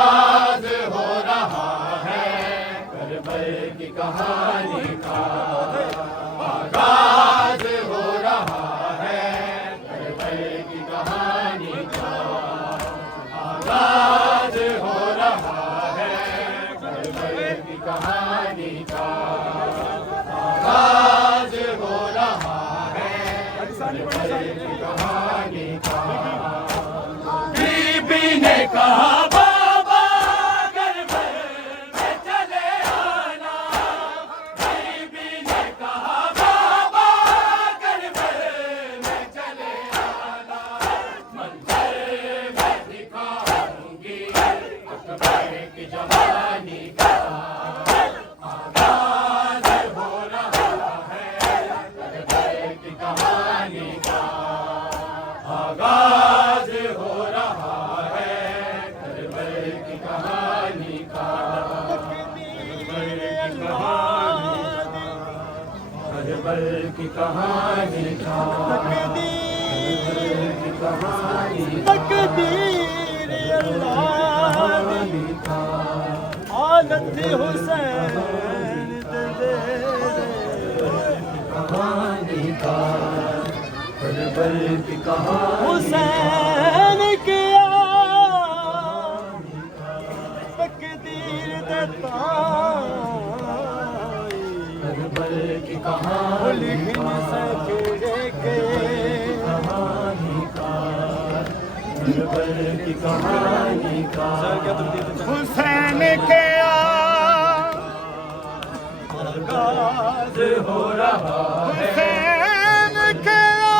आज हो रहा है करबल की कहानी का आगाज हो रहा है करबल की कहानी का आगाज हो रहा है करबल की कहानी का आगाज हो रहा है करबल की कहानी का। बीबी ने कहा आगाज हो रहा है करबल की कहानी का करबल की कहानी का तकदीर अल्लाह का आलत हुसैन कहानी का करबल की कहानी हुसैन किया तकदीर देता करबल की कहानी कहानी का करबल की कहानी का हुसैन किया आगाज हो रहा है हुसैन किया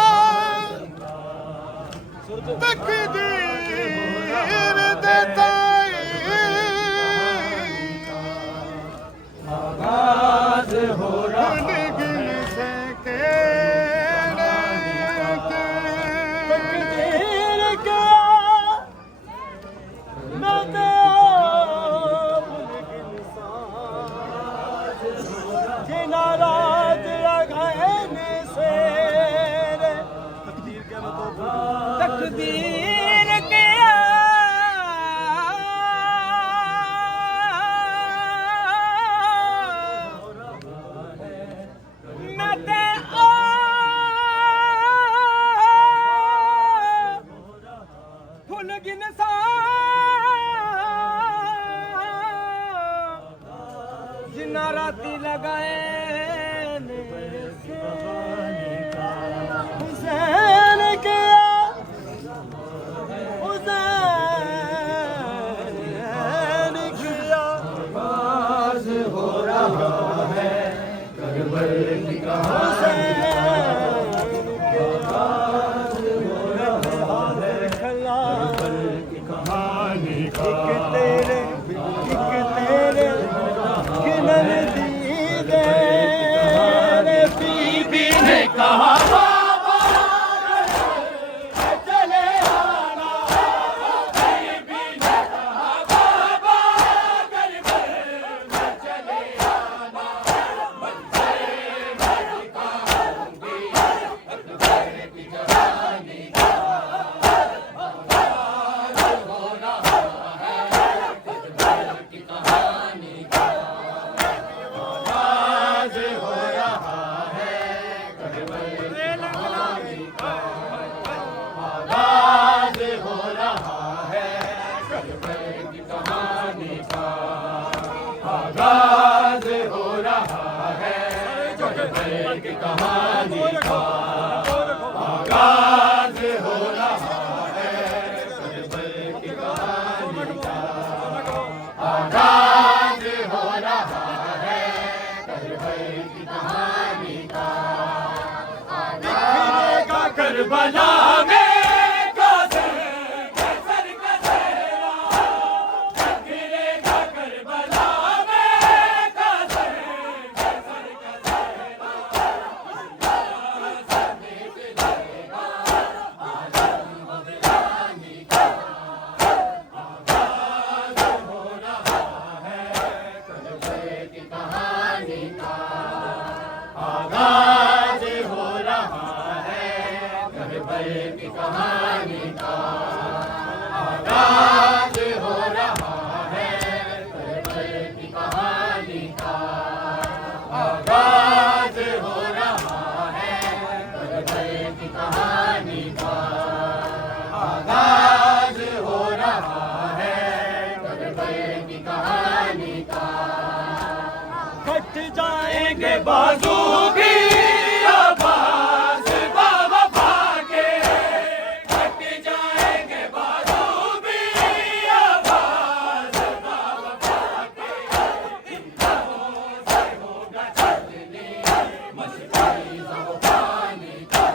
तकदीर देता आगाज हो रहा तकदीर का मैं नाराज लगाने से तकदीर क्या तकदीर क्या मैं ते फुल गिनसा जिन्ना राती लगाए हुसैन किया हुसैन किया आगाज हो रहा है करबल की कहानी की कहानी का तेरे किनन दीदे बीबी ने कहा आगाज हो रहा है करबल की कहानी का आगाज हो रहा है करबल की कहानी का आगाज हो रहा है करबल की कहानी का आगाज हो रहा है करबल की कहानी का करबला में आगाज हो रहा है करबल की कहानी का आगाज हो रहा बाजू भी आवाज बाबा के कट जाएंगे बाजू भी आवाज बाबा के इन लबों से होगा चलनी मस्ती ज़ुबानी का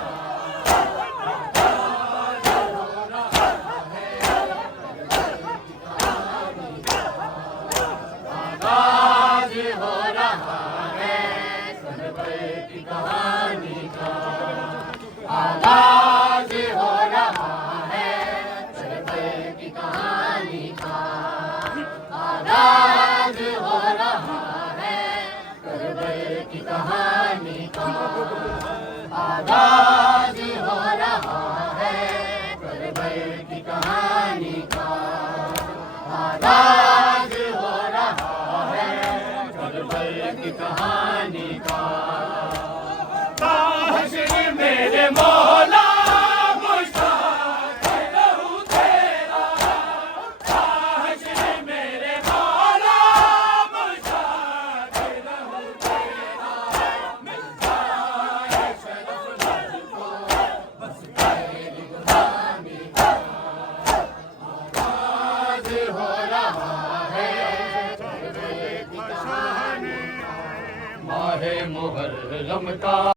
आगाज़ हो रहा है सरवर की कहानी का आगाज़ हो रहा है सरवर की कहानी का आगाज़ हो रहा है सरवर की कहानी का आगाज़ हो रहा है सरवर की कहानी का आगाज़ हो रहा है सरवर की कहानी का काश मेरे मौला मुश्ताक़ रहूं तेरा काश मेरे मौला मुश्ताक़ रहूं तेरा मिल जाए शरफ मुझको बस तेरी गुलामी का आगाज़ हो रहा है सरवर की कहानी माहे मुहर्रम का